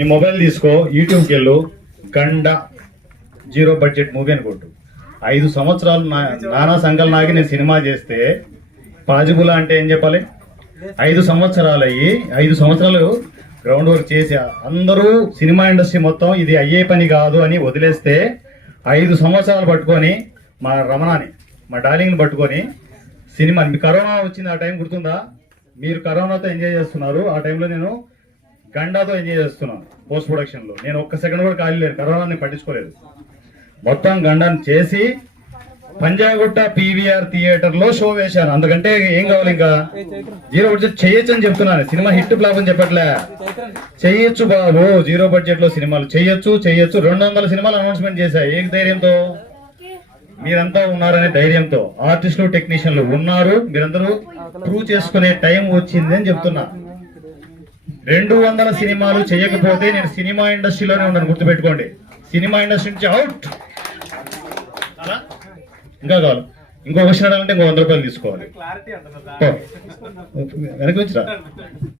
నీ మొబైల్ తీసుకో యూట్యూబ్కి వెళ్ళు గండ జీరో బడ్జెట్ మూవీ అని కొట్టు ఐదు సంవత్సరాలు నా నానా సంఘాలు నాగి నేను సినిమా చేస్తే పాజిబుల్ అంటే ఏం చెప్పాలి? ఐదు సంవత్సరాలు అయ్యి ఐదు సంవత్సరాలు గ్రౌండ్ వర్క్ చేసి అందరూ సినిమా ఇండస్ట్రీ మొత్తం ఇది అయ్యే పని కాదు అని వదిలేస్తే ఐదు సంవత్సరాలు పట్టుకొని మా రమణాని మా డార్లింగ్ని పట్టుకొని సినిమా కరోనా వచ్చింది ఆ టైం గుర్తుందా? మీరు కరోనాతో ఎంజాయ్ చేస్తున్నారు ఆ టైంలో నేను గండాతో ఎంజాయ్ చేస్తున్నాను పోస్ట్ ప్రొడక్షన్లో నేను ఒక్క సెకండ్ కూడా ఖాళీ లేదు కరోనాని పట్టించుకోలేదు. మొత్తం గండాన్ని చేసి పంజాగుట్ట పీవీఆర్ థియేటర్లో షో వేశాను. అందుకంటే ఏం కావాలి ఇంకా? జీరో బడ్జెట్ చేయొచ్చు అని చెప్తున్నాను. సినిమా హిట్ ఫ్లాప్ అని చెప్పట్లే. చెయ్యొచ్చు బాబు జీరో బడ్జెట్లో సినిమాలు. చెయ్యొచ్చు చెయ్యొచ్చు రెండు వందల సినిమాలు అనౌన్స్మెంట్ చేశా. ఏ ధైర్యంతో? మీరంతా ఉన్నారనే ధైర్యంతో. ఆర్టిస్టులు టెక్నీషియన్లు ఉన్నారు. మీరందరూ ప్రూవ్ చేసుకునే టైం వచ్చింది అని చెప్తున్నా. రెండు వందల సినిమాలు చేయకపోతే నేను సినిమా ఇండస్ట్రీలోనే ఉన్నాను గుర్తుపెట్టుకోండి. సినిమా ఇండస్ట్రీ నుంచి అవుట్ ఇంకా కావాలి. ఇంకో క్వశ్చన్ అడగాలంటే ఇంకో వంద రూపాయలు తీసుకోవాలి. వెనక్కి వచ్చిరా.